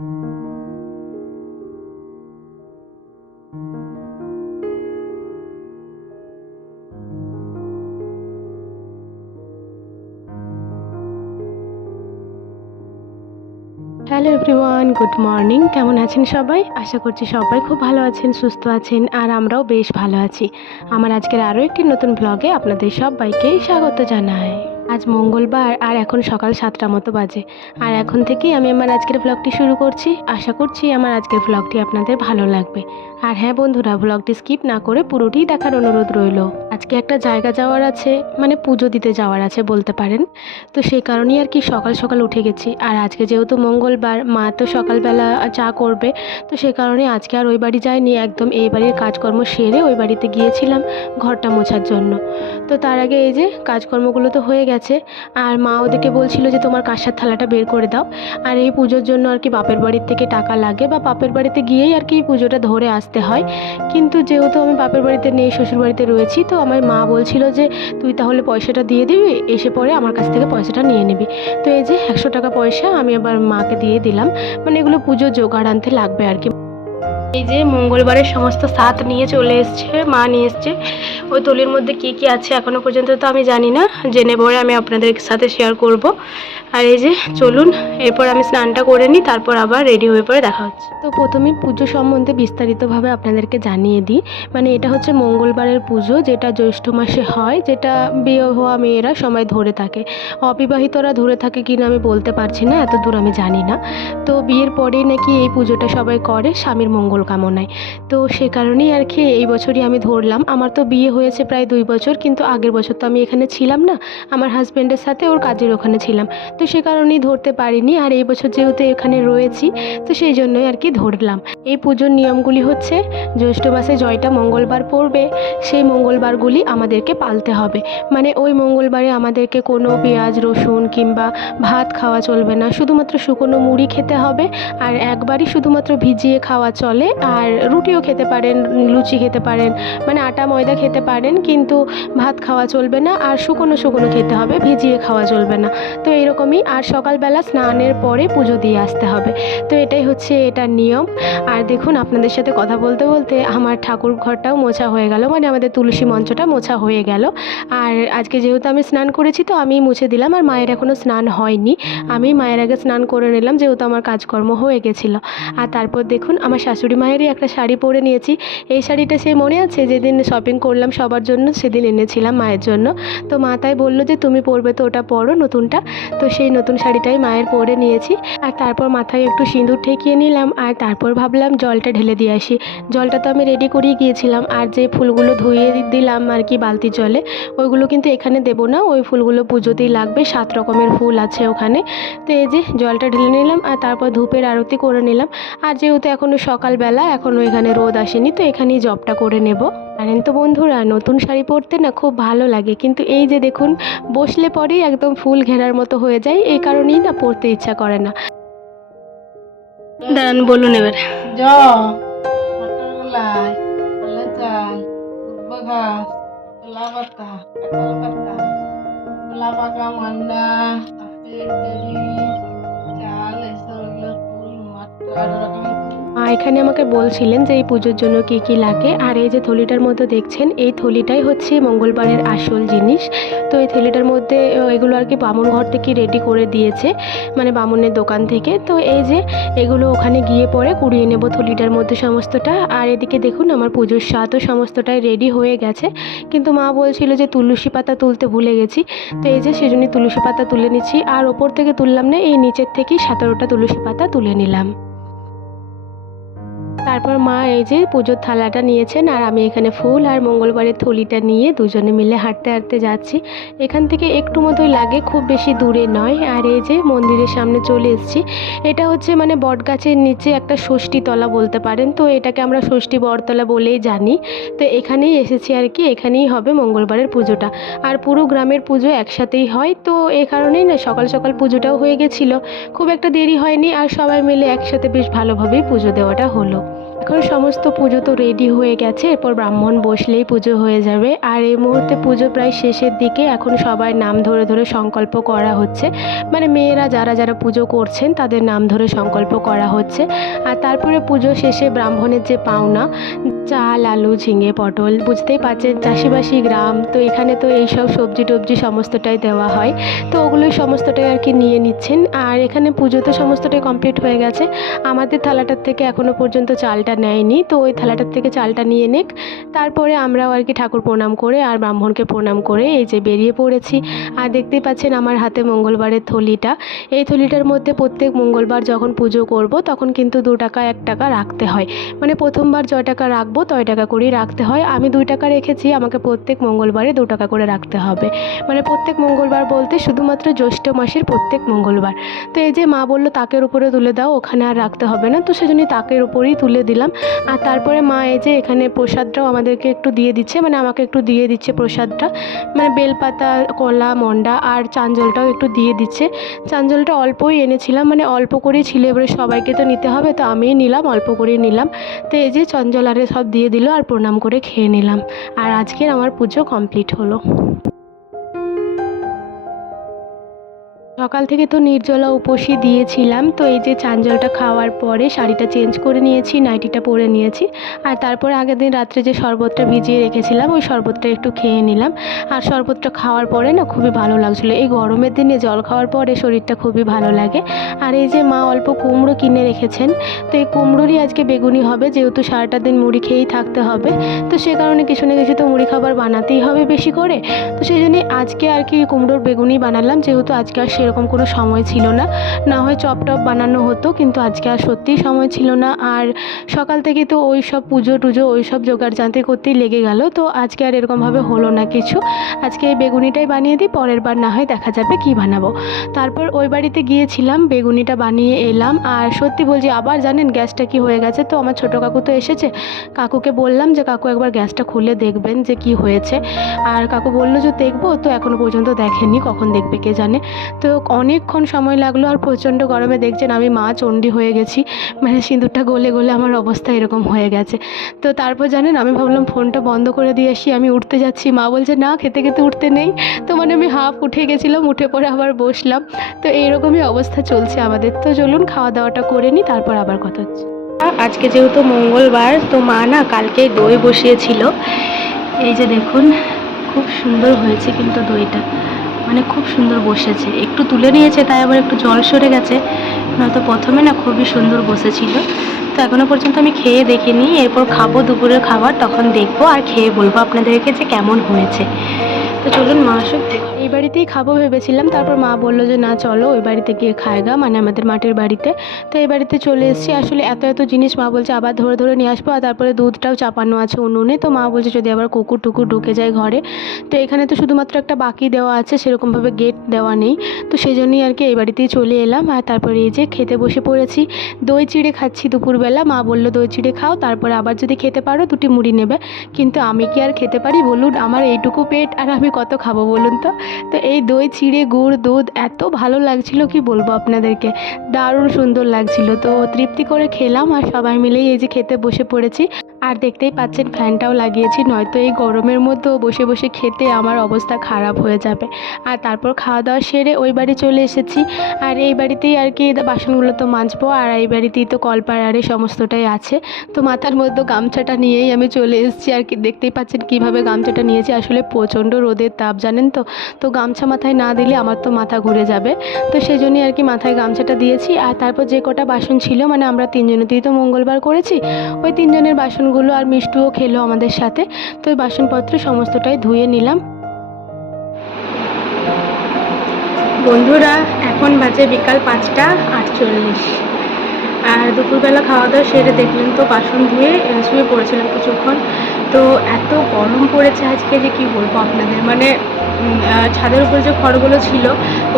Hello everyone good morning কেমন আছেন সবাই? আশা করছি সবাই খুব ভালো আছেন, সুস্থ আছেন, আর আমরাও বেশ ভালো আছি। আমার আজকের আরও একটি নতুন ব্লগে আপনাদের সবাইকে স্বাগত জানাই। আজ মঙ্গলবার আর এখন সকাল সাতটা মতো বাজে। আর এখন থেকেই আমি আমার আজকের ব্লগটি শুরু করছি। আশা করছি আমার আজকের ব্লগটি আপনাদের ভালো লাগবে। আর হ্যাঁ বন্ধুরা ব্লগটি স্কিপ না করে পুরোটিই দেখার অনুরোধ রইল। আজকে একটা জায়গা যাওয়ার আছে মানে পুজো দিতে যাওয়ার আছে বলতে পারেন। তো সেই কারণেই আর কি সকাল সকাল উঠে গেছি। আর আজকে যেহেতু মঙ্গলবার, মা তো সকালবেলা চা করবে। তো সে কারণে আজকে আর ওই বাড়ি যাইনি। একদম এই বাড়ির কাজকর্ম সেরে ওই বাড়িতে গিয়েছিলাম ঘরটা মোছার জন্য। তো তার আগে এই যে কাজকর্মগুলো তো হয়ে গেছে। আর মা ওদেরকে বলছিল যে, তোমার কাঁসার থালাটা বের করে দাও। আর এই পুজোর জন্য আর কি বাপের বাড়ির থেকে টাকা লাগে বা বাপের বাড়িতে গিয়েই আর কি এই পুজোটা ধরে আসতে হয়। কিন্তু যেহেতু আমি বাপের বাড়িতে নেই, শ্বশুর বাড়িতে রয়েছি, তো আমার মা বলছিল যে, তুই তাহলে পয়সাটা দিয়ে দিবি, এসে পরে আমার কাছ থেকে পয়সাটা নিয়ে নিবি। তো এই যে একশো টাকা পয়সা আমি আবার মাকে দিয়ে দিলাম। মানে এগুলো পুজো জোগাড় আনতে লাগবে আর কি। এই যে মঙ্গলবারের সমস্ত সাত নিয়ে চলে এসছে, মা নিয়ে এসছে। ওই থলির মধ্যে কি কি আছে এখনও পর্যন্ত তো আমি জানি না, জেনে পরে আমি আপনাদের সাথে শেয়ার করব। আর এই যে চলুন, এরপর আমি স্নানটা করে নিই, তারপর আবার রেডি হয়ে পরে দেখা হচ্ছে। তো প্রথমেই পুজো সম্বন্ধে বিস্তারিতভাবে আপনাদেরকে জানিয়ে দিই। মানে এটা হচ্ছে মঙ্গলবারের পুজো, যেটা জ্যৈষ্ঠ মাসে হয়, যেটা বিয়ে হওয়া মেয়েরা সময় ধরে থাকে। অবিবাহিতরা ধরে থাকে কিনা আমি বলতে পারছি না এত দূর আমি জানি না। তো বিয়ের পরেই নাকি এই পুজোটা সবাই করে, স্বামীর মঙ্গল কামনায়। তো সে কারণেই আর কি এই বছরই আমি ধরলাম। আমার তো বিয়ে হয়েছে প্রায় দুই বছর, কিন্তু আগের বছর তো আমি এখানে ছিলাম না। আমার হাজব্যান্ডের সাথে ওর কাজের ওখানে ছিলাম। তো সে কারণেই ধরতে পারিনি। আর এই বছর যেহেতু এখানে রয়েছি, তো সেই জন্যই আর কি ধরলাম। এই পুজোর নিয়মগুলি হচ্ছে, জ্যৈষ্ঠ মাসে জয়টা মঙ্গলবার পড়বে, সেই মঙ্গলবারগুলি আমাদেরকে পালতে হবে। মানে ওই মঙ্গলবারে আমাদেরকে কোনো পেঁয়াজ, রসুন কিংবা ভাত খাওয়া চলবে না। শুধুমাত্র শুকনো মুড়ি খেতে হবে। আর একবারই শুধুমাত্র ভিজিয়ে খাওয়া চলে। আর রুটিও খেতে পারেন, লুচি খেতে পারেন মানে আটা, ময়দা খেতে পারেন, কিন্তু ভাত খাওয়া চলবে না আর শুকনো শুকনো খেতে হবে, ভিজিয়ে খাওয়া চলবে না। তো এরকমই আর সকালবেলা স্নানের পরে পুজো দিয়ে আসতে হবে। তো এটাই হচ্ছে এটার নিয়ম। আর দেখুন, আপনাদের সাথে কথা বলতে বলতে আমার ঠাকুর ঘরটাও মোছা হয়ে গেল মানে আমাদের তুলসী মঞ্চটা মোছা হয়ে গেল। আর আজকে যেহেতু আমি স্নান করেছি, তো আমি মুছে দিলাম, আর মায়ের এখনও স্নান হয়নি। আমি মায়ের আগে স্নান করে নিলাম, যেহেতু আমার কাজকর্ম হয়ে গেছিল। আর তারপর দেখুন, আমার শাশুড়ি মায়েরই একটা শাড়ি পরে নিয়েছি। এই শাড়িটা সে মনে আছে? যেদিন শপিং করলাম সবার জন্য, সেদিন এনেছিলাম মায়ের জন্য। তো মা তাই বলল যে, তুমি পরবে তো ওটা পরো নতুনটা। তো সেই নতুন শাড়িটাই মায়ের পরে নিয়েছি। আর তারপর মাথায় একটু সিঁদুর ঠেকিয়ে নিলাম, আর তারপর ভাবলাম জলটা ঢেলে দিয়ে আসি। জলটা তো আমি রেডি করেই গিয়েছিলাম, আর যে ফুলগুলো ধুয়ে দিলাম আর কি বালতির জলে, ওইগুলো কিন্তু এখানে দেবো না। ওই ফুলগুলো পুজোতেই লাগবে, সাত রকমের ফুল আছে ওখানে। তো এই যে জলটা ঢেলে নিলাম, আর তারপর ধূপের আরতি করে নিলাম। আর যেহেতু এখনও সকালবেলা এখনও এখানে রোদ আসেনি, তো এখানেই জবটা করে নেব। জানেন তো বন্ধুরা, নতুন শাড়ি পরতে না খুব ভালো লাগে। কিন্তু এই যে দেখুন, বসলে পরেই একদম ফুল ঘেরার মতো হয়ে যায়, এই কারণেই না পরতে ইচ্ছা করে না। দাঁড়ান, বলুন এবার। এখানে আমাকে বলছিলেন যে এই পুজোর জন্য কি কি লাগে। আর এই যে থলিটার মধ্যে দেখছেন, এই থলিটাই হচ্ছে মঙ্গলবারের আসল জিনিস। তো এই থলিটার মধ্যে এগুলো আর কি বামুন ঘর থেকে রেডি করে দিয়েছে মানে বামুনের দোকান থেকে। তো এই যে এগুলো ওখানে গিয়ে পরে কুড়িয়ে নেব থলিটার মধ্যে সমস্তটা। আর এদিকে দেখুন, আমার পুজোর স্বাদও সমস্তটাই রেডি হয়ে গেছে। কিন্তু মা বলছিল যে তুলসী পাতা তুলতে ভুলে গেছি। তো এই যে সেজন্য তুলসী পাতা তুলে নিচ্ছি। আর ওপর থেকে তুললাম না, এই নিচের থেকেই সতেরোটা তুলসী পাতা তুলে নিলাম। তারপর মা এই যে পুজোর থালাটা নিয়েছেন, আর আমি এখানে ফুল আর মঙ্গলবারের থলিটা নিয়ে দুজনে মিলে হাঁটতে হাঁটতে যাচ্ছি। এখান থেকে একটু মতোই লাগে, খুব বেশি দূরে নয়। আর এই যে মন্দিরের সামনে চলে এসেছি। এটা হচ্ছে মানে বটগাছের নিচে একটা ষষ্ঠীতলা বলতে পারেন। তো এটাকে আমরা ষষ্ঠী বটতলা বলেই জানি। তো এখানেই এসেছি আর কি, এখানেই হবে মঙ্গলবারের পুজোটা। আর পুরো গ্রামের পুজো একসাথেই হয়। তো এই কারণেই না সকাল সকাল পুজোটাও হয়ে গেছিল। খুব একটা দেরি হয়নি, আর সবাই মিলে একসাথে বেশ ভালোভাবেই পুজো দেওয়াটা হলো। এখন সমস্ত পুজো তো রেডি হয়ে গেছে, এরপর ব্রাহ্মণ বসলেই পুজো হয়ে যাবে। আর এই মুহূর্তে পুজো প্রায় শেষের দিকে, এখন সবাই নাম ধরে ধরে সংকল্প করা হচ্ছে। মানে মেয়েরা যারা যারা পুজো করছেন, তাদের নাম ধরে সংকল্প করা হচ্ছে। আর তারপরে পুজো শেষে ব্রাহ্মণের যে পাওনা চাল, আলু, ঝিঙে, পটল, বুঝতেই পারছেন চাষিবাসি গ্রাম, তো এখানে তো এইসব সবজি টবজি সমস্তটাই দেওয়া হয়, তো ওগুলোই সমস্তটাই আর কি নিয়ে নিচ্ছেন। আর এখানে পুজো তো সমস্তটাই কমপ্লিট হয়ে গেছে, আমাদের থালাটার থেকে এখনও পর্যন্ত চালটা নেয়নি, তো ওই থালাটার থেকে চালটা নিয়ে নিক, তারপরে আমরাও আর কি ঠাকুর প্রণাম করে আর ব্রাহ্মণকে প্রণাম করে এই যে বেরিয়ে পড়েছি। আর দেখতেই পাচ্ছেন আমার হাতে মঙ্গলবারের থলিটা, এই থলিটার মধ্যে প্রত্যেক মঙ্গলবার যখন পুজো করব তখন কিন্তু দু টাকা, এক টাকা রাখতে হয় মানে প্রথমবার য টাকা রাখব তয় টাকা করেই রাখতে হয়। আমি দুই টাকা রেখেছি, আমাকে প্রত্যেক মঙ্গলবারে দু টাকা করে রাখতে হবে। মানে প্রত্যেক মঙ্গলবার বলতে শুধুমাত্র জ্যৈষ্ঠ মাসের প্রত্যেক মঙ্গলবার। তো এই যে মা বলল, তাকের উপরে তুলে দাও, ওখানে আর রাখতে হবে না। তো সেজন্যই তাকের উপরেই তুলে দিলাম। আর তারপরে মা এই যে এখানে প্রসাদটাও আমাদেরকে একটু দিয়ে দিচ্ছে মানে আমাকে একটু দিয়ে দিচ্ছে প্রসাদটা। মানে বেলপাতা, কলা, মন্ডা আর চাঞ্জলটাও একটু দিয়ে দিচ্ছে। চাঞ্জলটা অল্পই এনেছিলাম মানে অল্প করেই ছিল, এবারে সবাইকে তো নিতে হবে, তো আমিই নিলাম, অল্প করেই নিলাম। তো এই যে চঞ্চল আরে সব দিয়ে দিল আর প্রণাম করে খেয়ে নিলাম। আর আজকের আমার পুজো কমপ্লিট হলো। সকাল থেকে তো নির্জলা উপসী দিয়েছিলাম, তো এই যে চাঞ্জলটা খাওয়ার পরে শাড়িটা চেঞ্জ করে নিয়েছি, নাইটিটা পরে নিয়েছি। আর তারপরে আগের দিন রাত্রে যে শরবতটা ভিজিয়ে রেখেছিলাম, ওই শরবতটা একটু খেয়ে নিলাম। আর শরবতটা খাওয়ার পরে না খুবই ভালো লাগছিল। এই গরমের দিনে জল খাওয়ার পরে শরীরটা খুবই ভালো লাগে। আর এই যে মা অল্প কুমড়ো কিনে রেখেছেন, তো এই কুমড়োরই আজকে বেগুনি হবে, যেহেতু সারাটা দিন মুড়ি খেয়েই থাকতে হবে। তো সে কারণে কিছু না কিছু তো মুড়ি খাবার বানাতেই হবে বেশি করে। তো সেই জন্যই আজকে আর কি কুমড়োর বেগুনি বানালাম, যেহেতু আজকে আর সেরকম কোনো সময় ছিল না। না হয় চপ টপ বানানো হতো, কিন্তু আজকে আর সত্যিই সময় ছিল না। আর সকাল থেকে তো ওই সব পুজো টুজো, ওই সব জোগাড় জানতে করতেই লেগে গেল। তো আজকে আর এরকমভাবে হলো না কিছু। আজকে এই বেগুনিটাই বানিয়ে দিই, পরের বার না হয় দেখা যাবে কি বানাবো। তারপর ওই বাড়িতে গিয়েছিলাম, বেগুনিটা বানিয়ে এলাম। আর সত্যি বলছি, আবার জানেন গ্যাসটা কি হয়ে গেছে? তো আমার ছোটো কাকু তো এসেছে। কাকুকে বললাম যে, কাকু একবার গ্যাসটা খুলে দেখবেন যে কি হয়েছে। আর কাকু বলল, যে দেখব? তো এখনও পর্যন্ত দেখেননি কখন দেখবে কে জানে? তো অনেকক্ষণ সময় লাগল আর প্রচণ্ড গরমে দেখছেন আমি মা চণ্ডী হয়ে গেছি। মানে সিঁদুরটা গলে গলে আমার অবস্থা এরকম হয়ে গেছে। তো তারপর জানেন, আমি ভাবলাম ফোনটা বন্ধ করে দিয়ে আসি, আমি উঠতে যাচ্ছি। মা বলছে, না, খেতে খেতে উঠতে নেই। তো মানে আমি হাফ উঠে গেছিলাম, উঠে পরে আবার বসলাম। তো এইরকমই অবস্থা চলছে আমাদের। তো চলুন, খাওয়া দাওয়াটা করে নিই, তারপর আবার কথা হচ্ছে। আজকে যেহেতু মঙ্গলবার, তো মা না কালকে দই বসিয়েছিল। এই যে দেখুন, খুব সুন্দর হয়েছে কিন্তু দইটা। মানে খুব সুন্দর বসেছে। একটু তুলে নিয়েছে, তাই আবার একটু জল সরে গেছে। নয়তো প্রথমে না খুবই সুন্দর বসেছিল। তো এখনও পর্যন্ত আমি খেয়ে দেখিনি। এরপর খাব দুপুরের খাবার, তখন দেখব আর খেয়ে বলব আপনাদেরকে যে কেমন হয়েছে। তো চলুন মা আসুক। এই বাড়িতেই খাব ভেবেছিলাম, তারপর মা বলল যে, না, চলো, ওই বাড়িতে গিয়ে খায়গা মানে আমাদের মাটির বাড়িতে। তো এই বাড়িতে চলে এসেছি। আসলে এত এত জিনিস মা বলছে, আবার ধরে ধরে নিয়ে আসব। আর তারপরে দুধটাও চাপানো আছে উনুনে। তো মা বলছে, যদি আবার কুকুর টুকুর ঢুকে যায় ঘরে। তো এখানে তো শুধুমাত্র একটা বাকি দেওয়া আছে, সেরকমভাবে গেট দেওয়া নেই। তো সেই জন্যই আর কি এই বাড়িতেই চলে এলাম। আর তারপরে এই যে খেতে বসে পড়েছি। দই চিড়ে খাচ্ছি দুপুরবেলা। মা বলল, দই চিড়ে খাও, তারপরে আবার যদি খেতে পারো, দুটি মুড়ি নেবে। কিন্তু আমি কি আর খেতে পারি? বলুন, আমার এইটুকু পেট, আর আমি কত খাব বলুন তো? তো এই দই, চিড়ে, গুড়, দুধ এত ভালো লাগছিল কি বলব আপনাদেরকে? দারুণ সুন্দর লাগছিল। তো তৃপ্তি করে খেলাম আর সবাই মিলেই এই যে খেতে বসে পড়েছি। আর দেখতেই পাচ্ছেন ফ্যানটাও লাগিয়েছি, নয়তো এই গরমের মধ্যেও বসে বসে খেতে আমার অবস্থা খারাপ হয়ে যাবে। আর তারপর খাওয়া দাওয়া সেরে ওই বাড়ি চলে এসেছি। আর এই বাড়িতেই আর কি বাসনগুলো তো মাজবো, আর এই বাড়িতেই তো কলপাড়ারে সমস্তটাই আছে। তো মাথার মধ্যে গামছাটা নিয়েই আমি চলে এসেছি। আর কি দেখতেই পাচ্ছেন কীভাবে গামছাটা নিয়েছি। আসলে প্রচণ্ড রোদের তাপ, জানেন তো? তো গামছা মাথায় না দিলে আমার তো মাথা ঘুরে যাবে। তো সেই জন্যই আর কি মাথায় গামছাটা দিয়েছি। আর তারপর যে কটা বাসন ছিল মানে আমরা তিনজনেতেই তো মঙ্গলবার করেছি, ওই তিনজনের বাসনগুলো আর মিষ্টিও খেলো আমাদের সাথে। তো ওই বাসনপত্র সমস্তটাই ধুয়ে নিলাম। বন্ধুরা, এখন বাজে বিকাল পাঁচটা আটচল্লিশ। আর দুপুরবেলা খাওয়া দাওয়া সেরে দেখলেন তো বাসন ধুয়ে শুয়ে পড়েছিলাম কিছুক্ষণ। তো এত গরম পড়েছে আজকে যে কি বলব আপনাদের? মানে ছাদের উপর যে খড়গুলো ছিল,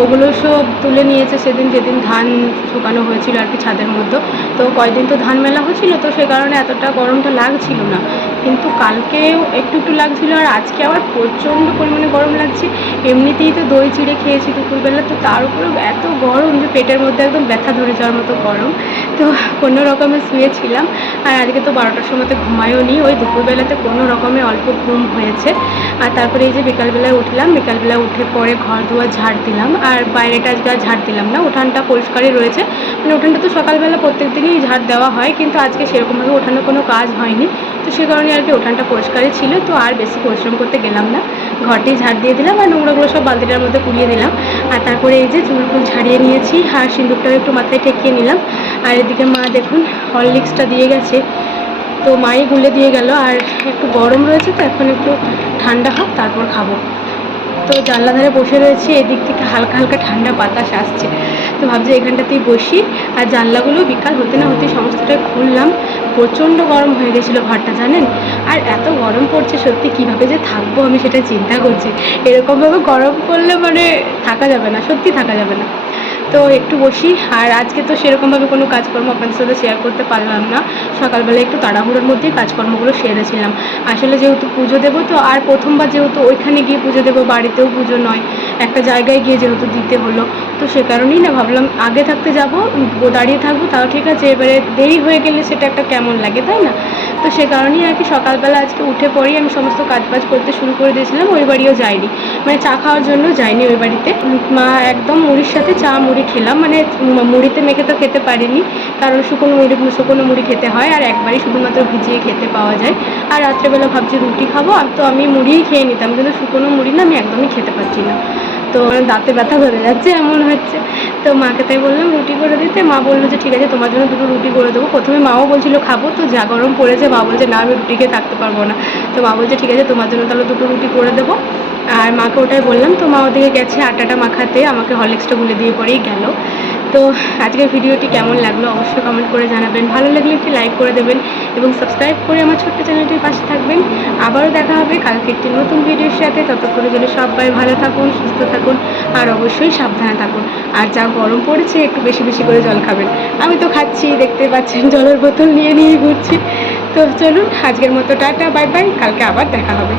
ওগুলো সব তুলে নিয়েছে সেদিন যেদিন ধান শুকানো হয়েছিল আর কি ছাদের মধ্যে। তো কয়দিন তো ধান মেলা হচ্ছিল, তো সে কারণে এতটা গরমটা লাগছিল না। কিন্তু কালকেও একটু একটু লাগছিল আর আজকে আবার প্রচণ্ড পরিমাণে গরম লাগছে। এমনিতেই তো দই চিড়ে খেয়েছি দুপুরবেলা, তো তার উপরে এত গরম যে পেটের মধ্যে একদম ব্যথা ধরে যাওয়ার মতো গরম। তো কোনো রকমে শুয়েছিলাম আর আজকে তো বারোটার সময় তো ঘুমায়ও নি। ওই দুপুরবেলাতে কোনো রকমে অল্প ঘুম হয়েছে। আর তারপরে এই যে বিকালবেলায় উঠলাম, বিকালবেলা উঠে পরে ঘর দুয়ার ঝাড় দিলাম। আর বাইরেটা আজকে আর ঝাড় দিলাম না, উঠানটা পরিষ্কারই রয়েছে। মানে উঠানটা তো সকালবেলা প্রত্যেক দিনই ঝাড় দেওয়া হয়, কিন্তু আজকে সেরকমভাবে উঠানে কোনো কাজ হয়নি। তো সে কারণে আর কি উঠানটা পরিষ্কারই ছিল, তো আর বেশি পরিশ্রম করতে গেলাম না। ঘরটি ঝাড় দিয়ে দিলাম আর নোংরাগুলো সব বালতিটার মধ্যে কুলিয়ে দিলাম। আর তারপরে এই যে চুল ফুল ছাড়িয়ে নিয়েছি, আর সিঁদুরটাও একটু মাথায় ঠেকিয়ে নিলাম। আর এদিকে মা দেখুন, হরলিক্সটা দিয়ে গেছে। তো মাই গুলে দিয়ে গেল, আর একটু গরম রয়েছে তো, এখন একটু ঠান্ডা হোক, তারপর খাব। তো জানলা ধারে বসে রয়েছি, এদিক থেকে হালকা হালকা ঠান্ডা বাতাস আসছে। তো ভাবছি এখানটাতেই বসি, আর জানলাগুলো বিকাল হতে না হতে সমস্তটাই খুললাম। প্রচণ্ড গরম হয়ে গেছিল ঘরটা, জানেন? আর এত গরম পড়ছে, সত্যি কীভাবে যে থাকব আমি সেটা চিন্তা করছি। এরকমভাবে গরম পড়লে মানে থাকা যাবে না, সত্যি থাকা যাবে না। তো একটু বসি। আর আজকে তো সেরকমভাবে কোনো কাজকর্ম আপনাদের সাথে শেয়ার করতে পারলাম না। সকালবেলা একটু তাড়াহুড়োর মধ্যেই কাজকর্মগুলো সেরেছিলাম আসলে যেহেতু পুজো দেবো তো, আর প্রথমবার যেহেতু ওইখানে গিয়ে পুজো দেবো, বাড়িতেও পুজো নয়, একটা জায়গায় গিয়ে যেহেতু দিতে হলো, তো সে কারণেই না ভাবলাম আগে থাকতে যাব দাঁড়িয়ে থাকব, তাও ঠিক আছে, এবারে দেরি হয়ে গেলে সেটা একটা কেমন লাগে, তাই না? তো সে কারণেই আর কি সকালবেলা আজকে উঠে পরেই আমি সমস্ত কাজবাজ করতে শুরু করে দিয়েছিলাম, ওই বাড়িও যাইনি মানে চা খাওয়ার জন্য যাইনি ওই বাড়িতে। মা একদম মুড়ির সাথে চা মুড়ি খেলাম মানে মুড়িতে মেখে তো খেতে পারিনি। কারণ শুকনো মুড়ি শুকনো মুড়ি খেতে হয়, আর একবারই শুধুমাত্র ভিজিয়ে খেতে পাওয়া যায়। আর রাত্রেবেলা ভাবছি রুটি খাব, আর তো আমি মুড়িই খেয়ে নিতাম, কিন্তু শুকনো মুড়ি না আমি একদমই খেতে পারছি না। তো দাঁতে ব্যথা ধরে যাচ্ছে, এমন হচ্ছে। তো মাকে তাই বললাম, রুটি করে দিতে মা বলল যে, ঠিক আছে, তোমার জন্য দুটো রুটি করে দেবো। প্রথমে মাও বলছিল, খাব। তো যা গরম পড়েছে, মা বলছে, না, আমি রুটি খেয়ে থাকতে পারব না। তো মা বলছে, ঠিক আছে, তোমার জন্য তাহলে দুটো রুটি করে দেবো। আর মাকে ওটাই বললাম, তো মা ওদিকে গেছে, আটাটা মাখাতে, আমাকে হরলিক্সটা গুলে দিয়ে পরেই গেল। তো আজকের ভিডিওটি কেমন লাগল অবশ্যই কমেন্ট করে জানাবেন। ভালো লাগলে একটি লাইক করে দেবেন এবং সাবস্ক্রাইব করে আমার ছোট্ট চ্যানেলটির পাশে থাকবেন। আবারও দেখা হবে কালকে একটি নতুন ভিডিওর সাথে। ততক্ষণে যেন সবাই ভালো থাকুন, সুস্থ থাকুন আর অবশ্যই সাবধানে থাকুন। আর যা গরম পড়েছে, একটু বেশি বেশি করে জল খাবেন। আমি তো খাচ্ছি, দেখতে পাচ্ছেন, জলের বোতল নিয়ে নিয়ে ঘুরছি। তো চলুন, আজকের মতো টাটা বাই বাই কালকে আবার দেখা হবে।